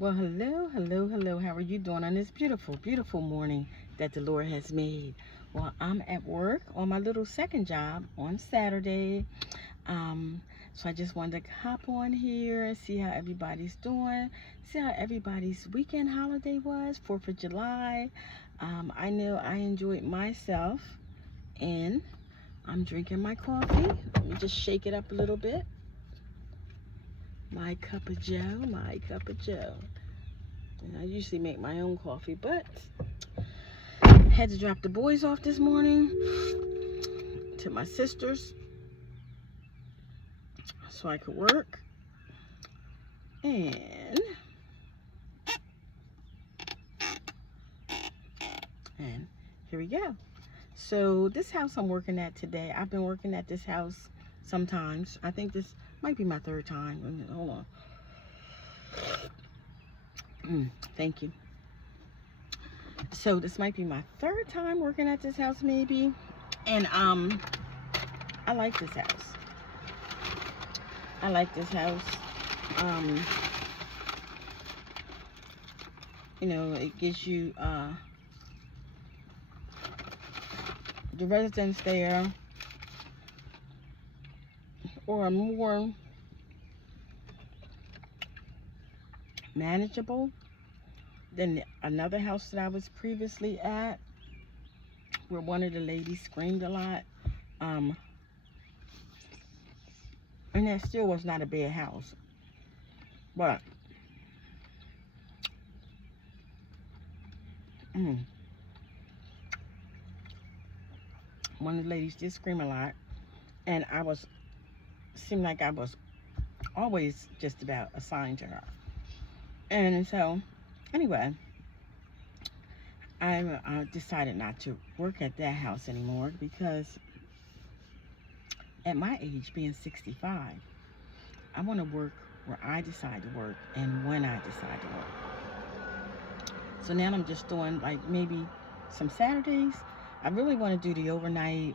Well, hello, hello, hello. How are you doing on this beautiful, beautiful morning that the Lord has made? Well, I'm at work on my little second job on Saturday. Um, so I just wanted to hop on here and see how everybody's doing, see how everybody's weekend holiday was, 4th of July. I know I enjoyed myself, and I'm drinking my coffee. Let me just shake it up a little bit. My cup of joe, my cup of joe. And I usually make my own coffee, but had to drop the boys off this morning to my sister's so I could work. And here we go. So this house I'm working at today, I've been working at this house sometimes. I think this might be my third time. Hold on. Thank you. So this might be my third time working at this house maybe. And I like this house. I like this house. Um, it gives you the residents there or more manageable than another house that I was previously at, where one of the ladies screamed a lot. And that still was not a bad house. But one of the ladies did scream a lot. And seemed like I was always just about assigned to her. And so, anyway, I decided not to work at that house anymore because at my age, being 65, I want to work where I decide to work and when I decide to work. So now I'm just doing like maybe some Saturdays. I really want to do the overnight.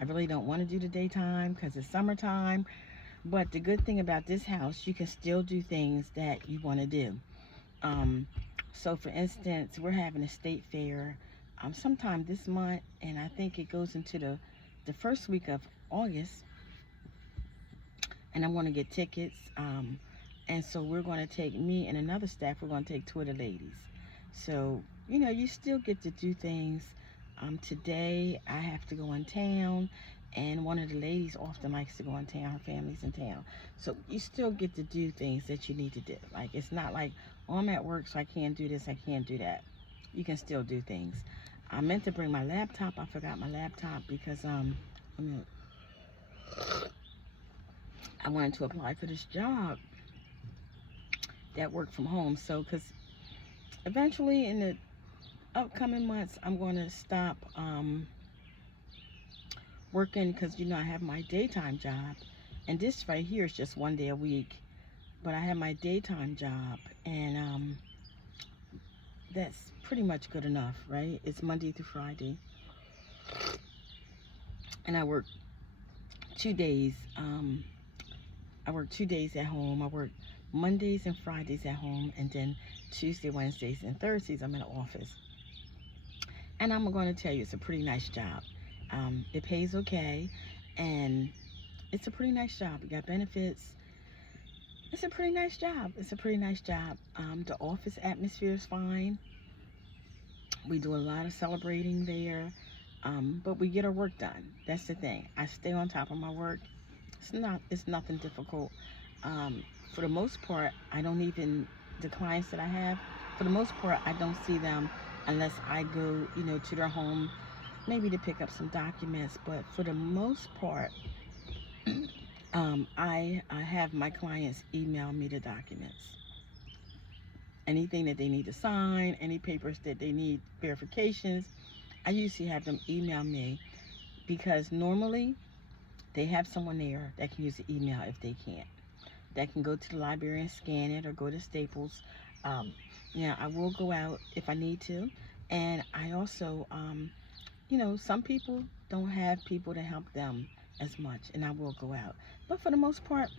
I really don't want to do the daytime because it's summertime. But the good thing about this house, you can still do things that you want to do. So for instance, we're having a state fair sometime this month, and I think it goes into the first week of August, and I'm going to get tickets. And so we're going to take, me and another staff, we're going to take two of the ladies. So, you still get to do things. Today, I have to go in town, and one of the ladies often likes to go in town. Her family's in town. So you still get to do things that you need to do. Like, it's not like, oh, I'm at work, so I can't do this, I can't do that. You can still do things. I meant to bring my laptop. I forgot my laptop because I wanted to apply for this job that work from home. So, because eventually in the upcoming months, I'm going to stop working because, I have my daytime job. And this right here is just one day a week. But I have my daytime job, and that's pretty much good enough, right? It's Monday through Friday. And I work 2 days. I work 2 days at home. I work Mondays and Fridays at home, and then Tuesday, Wednesdays, and Thursdays I'm in the office. And I'm going to tell you, it's a pretty nice job. It pays okay, and it's a pretty nice job. You got benefits. It's a pretty nice job. It's a pretty nice job. The office atmosphere is fine. We do a lot of celebrating there, but we get our work done. That's the thing. I stay on top of my work. It's nothing difficult. For the most part, I don't even, the clients that I have, for the most part, I don't see them unless I go, to their home, maybe to pick up some documents. But for the most part, I have my clients email me the documents. Anything that they need to sign, any papers that they need verifications, I usually have them email me because normally they have someone there that can use the email if they can't. That can go to the library and scan it or go to Staples. I will go out if I need to. And I also, some people don't have people to help them as much, and I will go out. But for the most part,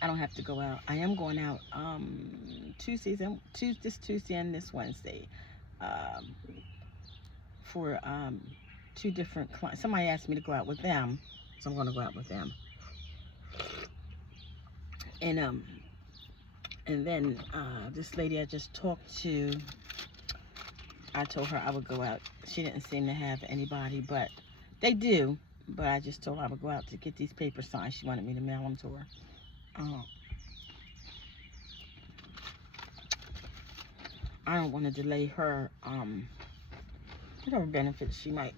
I don't have to go out. I am going out this Tuesday and this Wednesday, um, for two different clients. Somebody asked me to go out with them, so I'm going to go out with them. And then this lady I just talked to, I told her I would go out. She didn't seem to have anybody, but they do. But I just told her I would go out to get these papers signed. She wanted me to mail them to her. I don't want to delay her whatever benefits she might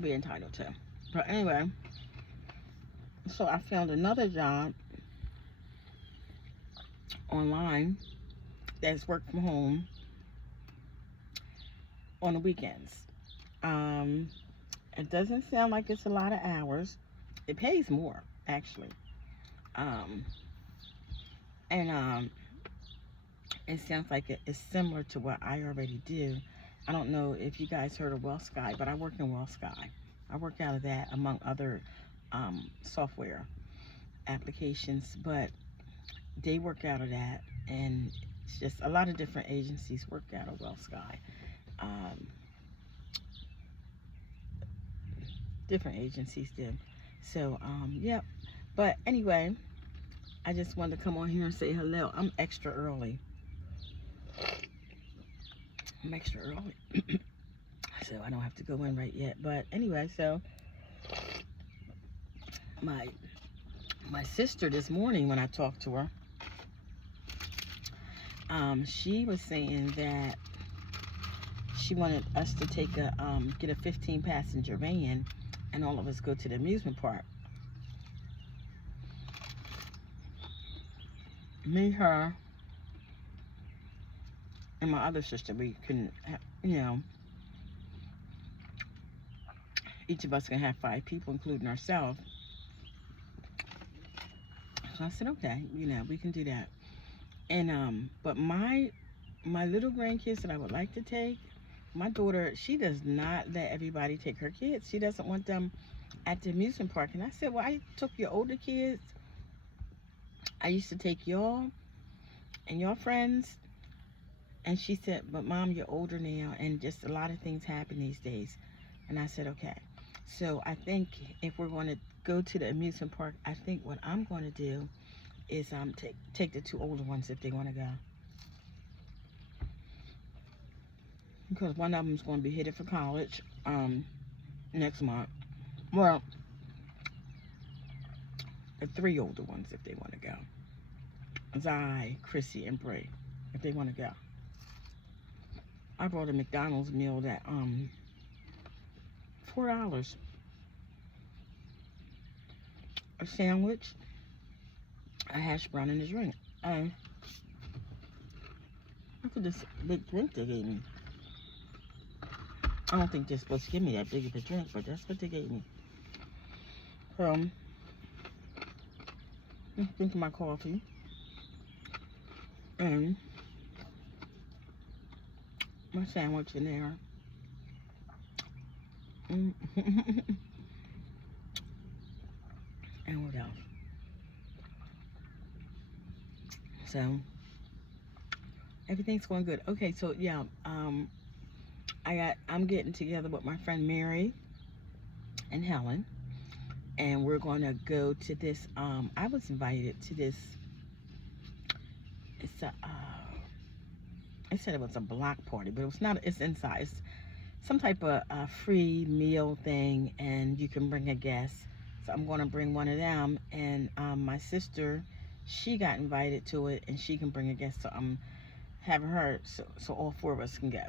be entitled to. But anyway, so I found another job online that's work from home on the weekends. It doesn't sound like it's a lot of hours. It pays more, actually. It sounds like it's similar to what I already do. I don't know if you guys heard of WellSky, but I work in WellSky. I work out of that, among other software applications, but they work out of that, and it's just a lot of different agencies work out of WellSky. Different agencies do. So, yeah. But anyway, I just wanted to come on here and say hello. I'm extra early. So I don't have to go in right yet. But anyway, so my sister this morning, when I talked to her, she was saying that she wanted us to take get a 15-passenger van and all of us go to the amusement park. Me, her, and my other sister. We can, each of us can have 5 people, including ourselves. So I said, okay, we can do that. And but my little grandkids that I would like to take, my daughter, she does not let everybody take her kids. She doesn't want them at the amusement park. And I said, well, I took your older kids. I used to take y'all and your friends. And she said, but Mom, you're older now, and just a lot of things happen these days. And I said, okay. So I think if we're going to go to the amusement park, I think what I'm going to do is take the 2 older ones if they want to go. Because one of them's going to be headed for college next month. Well, the 3 older ones if they want to go. Zai, Chrissy, and Bray if they want to go. I bought a McDonald's meal that $4. A sandwich, a hash brown, and a drink. And look at this big drink they gave me. I don't think they're supposed to give me that big of a drink, but that's what they gave me. Drink my coffee. And my sandwich in there. And what else? So everything's going good. Okay, so yeah, I'm getting together with my friend Mary and Helen, and we're going to go to this. I was invited to this. It's a. I said it was a block party, but it was not. It's inside. It's some type of free meal thing, and you can bring a guest. So I'm going to bring one of them, and my sister, she got invited to it, and she can bring a guest. So I'm having her, so all 4 of us can go.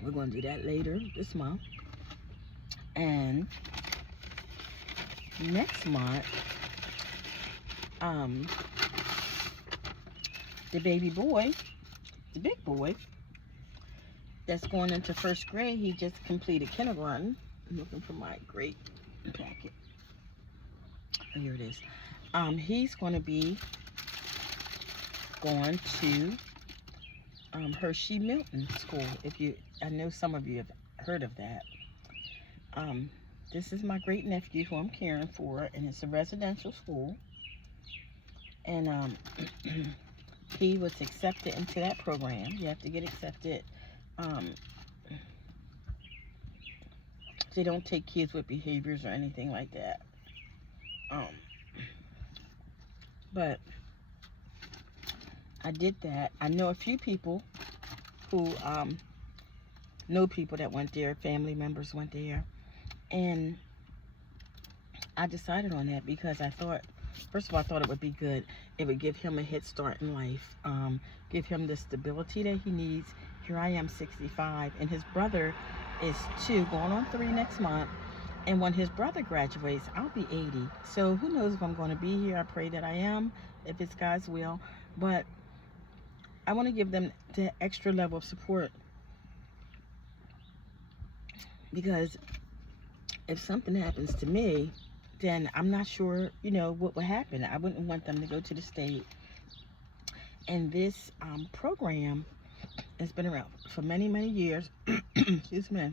We're going to do that later this month. And next month, the baby boy, the big boy, that's going into 1st grade, he just completed kindergarten. I'm looking for my great packet. Oh, here it is. He's going to be going to Hershey Milton School. I know some of you have heard of that. This is my great nephew who I'm caring for, and it's a residential school. And he was accepted into that program. You have to get accepted. Um, they don't take kids with behaviors or anything like that. Um, but I did that. I know a few people who know people that went there, family members went there. And I decided on that because I thought, first of all, I thought it would be good. It would give him a head start in life, give him the stability that he needs. Here I am, 65, and his brother is 2, going on 3 next month. And when his brother graduates, I'll be 80. So who knows if I'm going to be here. I pray that I am, if it's God's will. But I want to give them the extra level of support, because if something happens to me, then I'm not sure, what would happen. I wouldn't want them to go to the state. And this program has been around for many, many years. Excuse me.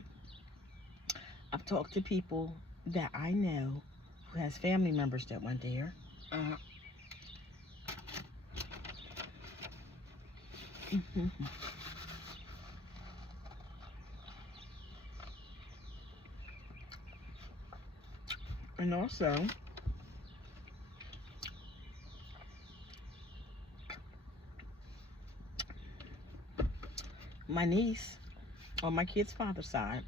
I've talked to people that I know who has family members that went there. And also, my niece, on my kid's father's side,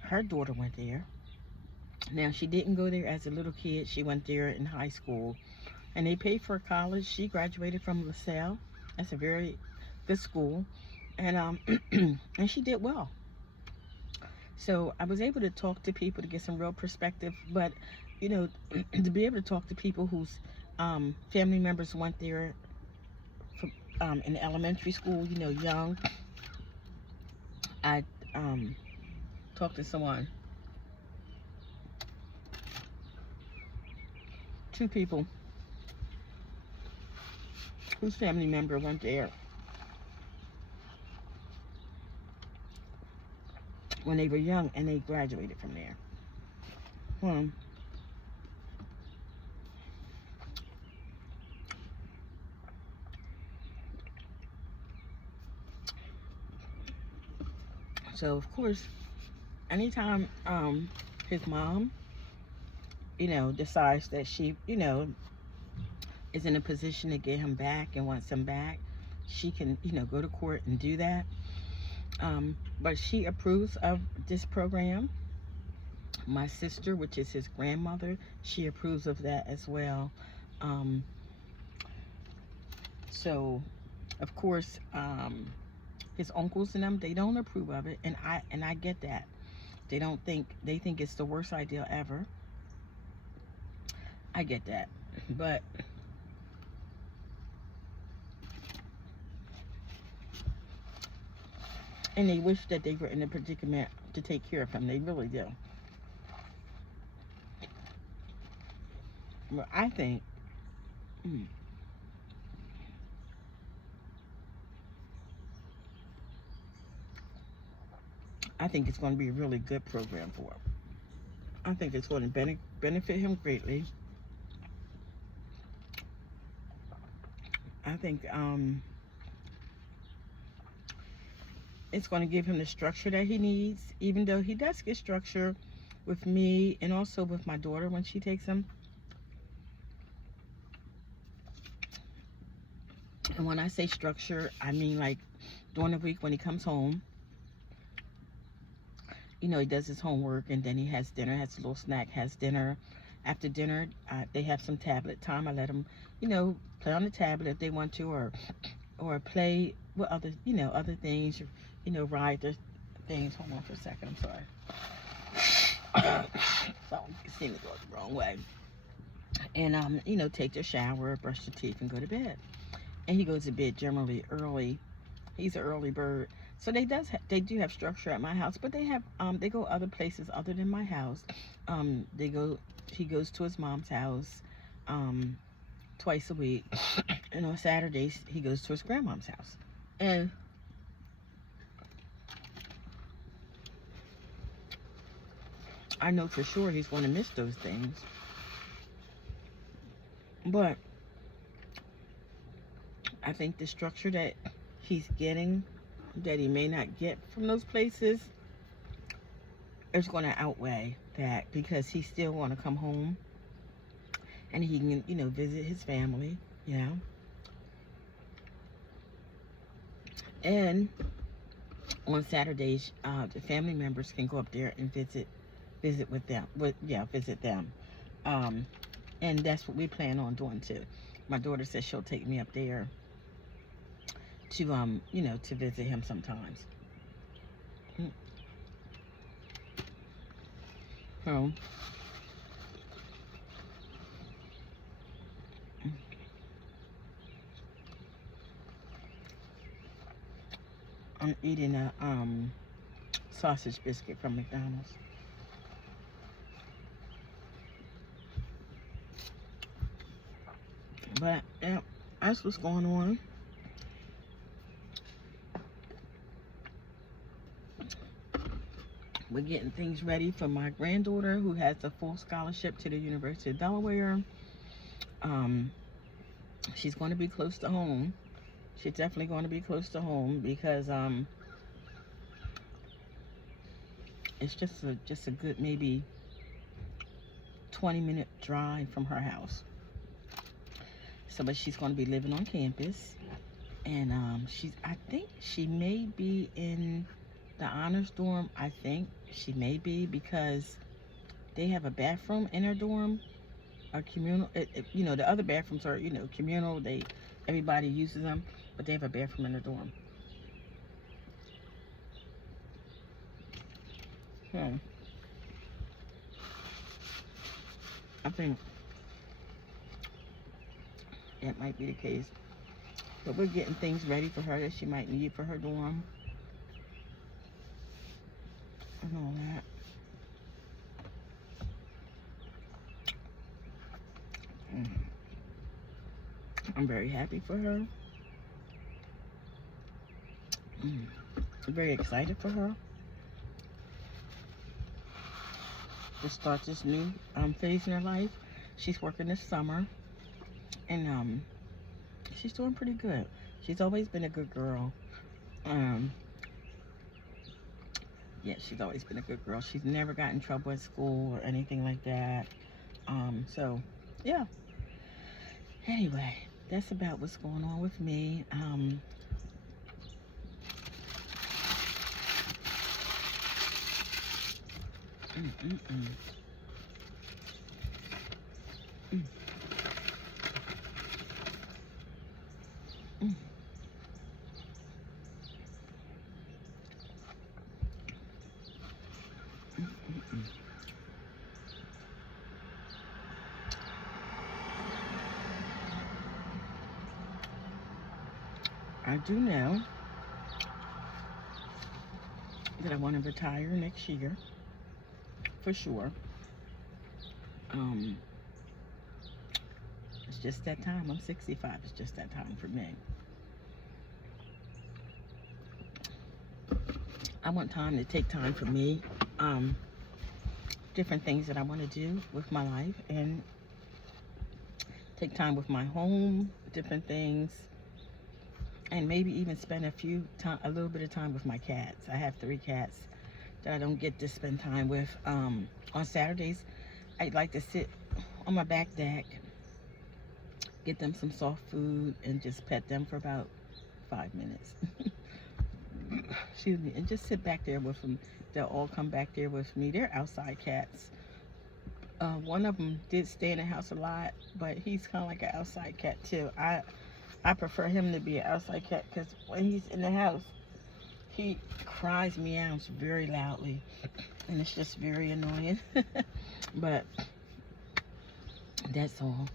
her daughter went there. Now, she didn't go there as a little kid. She went there in high school. And they paid for college. She graduated from LaSalle. That's a very good school. And and she did well. So I was able to talk to people to get some real perspective. But, to be able to talk to people whose family members went there for, in elementary school, young. I talked to someone, 2 people whose family member went there when they were young and they graduated from there. So of course, anytime his mom, decides that she, is in a position to get him back and wants him back, she can, go to court and do that. But she approves of this program. My sister, which is his grandmother, she approves of that as well. So, of course, his uncles and them, they don't approve of it, and I get that. They think it's the worst idea ever. I get that, but and they wish that they were in a predicament to take care of him. They really do. Well, I think it's going to be a really good program for him. I think it's going to benefit him greatly. I think it's going to give him the structure that he needs, even though he does get structure with me and also with my daughter when she takes him. And when I say structure, I mean like during the week when he comes home, he does his homework and then he has dinner, has a little snack, has dinner. After dinner, they have some tablet time. I let them, play on the tablet if they want to, or play with other, other things, ride their things. Hold on for a second, I'm sorry. So you can see me go the wrong way. And, take their shower, brush their teeth, and go to bed. And he goes to bed generally early. He's an early bird. So they do have structure at my house, but they go other places other than my house. He goes to his mom's house twice a week, and on Saturdays he goes to his grandmom's house. And I know for sure he's going to miss those things. But I think the structure that he's getting, that he may not get from those places, is going to outweigh that, because he still want to come home and he can, visit his family, and on Saturdays, the family members can go up there and visit with them. Visit them. And that's what we plan on doing too. My daughter says she'll take me up there to to visit him sometimes. So I'm eating a sausage biscuit from McDonald's. But yeah, that's what's going on. We're getting things ready for my granddaughter, who has a full scholarship to the University of Delaware. She's going to be close to home. She's definitely going to be close to home, because it's just a good maybe 20-minute drive from her house. So, but she's going to be living on campus, and I think she may be in the honors dorm. I think she may be, because they have a bathroom in her dorm, a communal. The other bathrooms are communal. Everybody uses them, but they have a bathroom in her dorm. I think that might be the case. But we're getting things ready for her that she might need for her dorm and all that. I'm very happy for her. I'm very excited for her to start this new phase in her life. She's working this summer, and she's doing pretty good. She's always been a good girl. Yeah, she's always been a good girl. She's never gotten in trouble at school or anything like that. So yeah. Anyway, that's about what's going on with me. I do know that I want to retire next year, for sure. It's just that time. I'm 65. It's just that time for me. I want time to take time for me. Different things that I want to do with my life, and take time with my home, different things, and maybe even spend a little bit of time with my cats. I have 3 cats that I don't get to spend time with. On Saturdays, I'd like to sit on my back deck, get them some soft food, and just pet them for about 5 minutes. Excuse me, and just sit back there with them. They'll all come back there with me. They're outside cats. One of them did stay in the house a lot, but he's kind of like an outside cat too. I prefer him to be an outside cat, because when he's in the house, he cries, meows very loudly, and it's just very annoying. But that's all.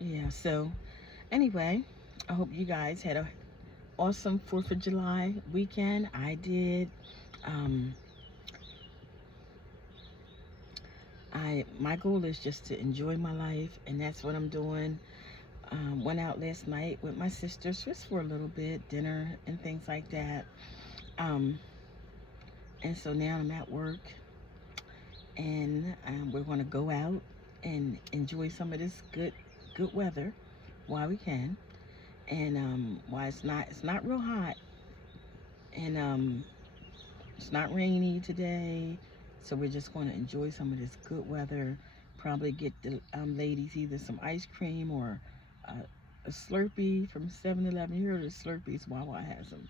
Yeah, so anyway, I hope you guys had a awesome 4th of July weekend. I did. My goal is just to enjoy my life, and that's what I'm doing. Went out last night with my sisters just for a little bit, dinner and things like that. And so now I'm at work, and we're going to go out and enjoy some of this good weather while we can. And why it's not real hot, and it's not rainy today, so we're just going to enjoy some of this good weather. Probably get the ladies either some ice cream or a Slurpee from 7-Eleven. You heard of Slurpees? Wawa has them,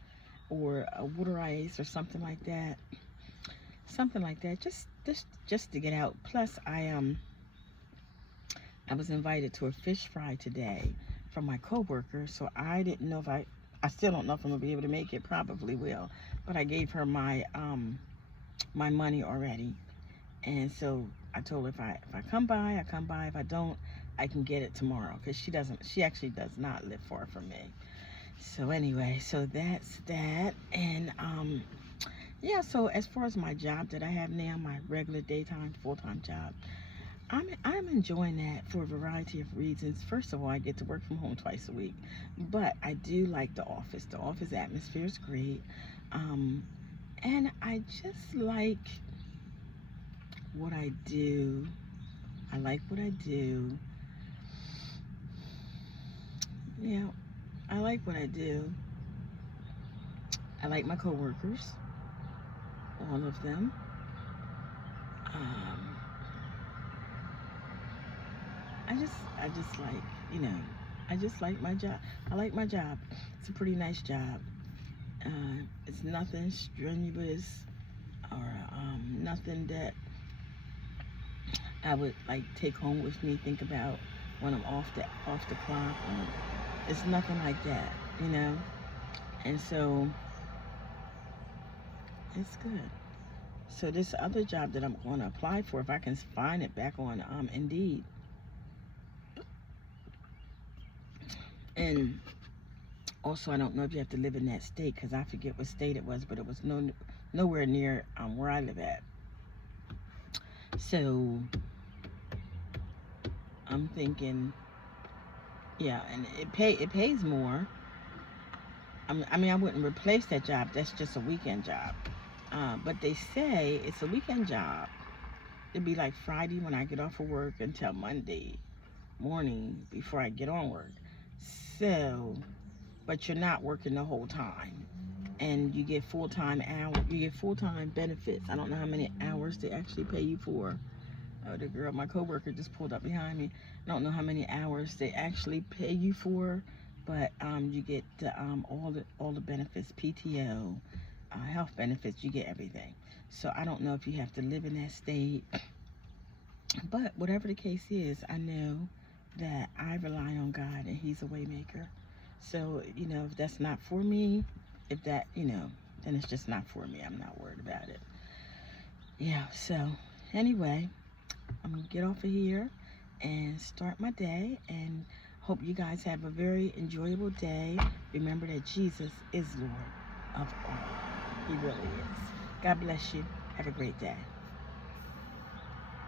or a water ice or something like that. Something like that. Just to get out. Plus, I was invited to a fish fry today from my coworker, so I didn't know if I still don't know if I'm gonna be able to make it. Probably will, but I gave her my money already, and so I told her if I come by, I come by. If I don't, I can get it tomorrow because she actually does not live far from me. So anyway, so that's that, and yeah. So as far as my job that I have now, my regular daytime full time job. I'm enjoying that for a variety of reasons. First of all, I get to work from home twice a week, but I do like the office. The office atmosphere is great, um, and I just like what I do. I like what I do. Yeah, I like what I do. I like my coworkers, all of them. Um, I just like, you know, I just like my job. I like my job. It's a pretty nice job. It's nothing strenuous or nothing that I would like take home with me, think about when I'm off the clock. It's nothing like that, you know. And so it's good. So this other job that I'm going to apply for, if I can find it back on Indeed, and also I don't know if you have to live in that state because I forget what state it was, but it was nowhere near where I live at. So I'm thinking, yeah, and it pays more. I mean, I wouldn't replace that job. That's just a weekend job. But they say it's a weekend job. It'd be like Friday when I get off of work until Monday morning before I get on work. So, but you're not working the whole time, and you get full time hour. You get full time benefits. I don't know how many hours they actually pay you for. The girl, my coworker, just pulled up behind me. I don't know how many hours they actually pay you for, but you get all the benefits, PTO, health benefits. You get everything. So I don't know if you have to live in that state, but whatever the case is, I know that I rely on God and He's a way maker. So you know, if that's not for me, if that then it's just not for me. I'm not worried about it. Yeah. So anyway. I'm going to get off of here and start my day, and hope you guys have a very enjoyable day. Remember that Jesus is Lord of all. He really is. God bless you. Have a great day.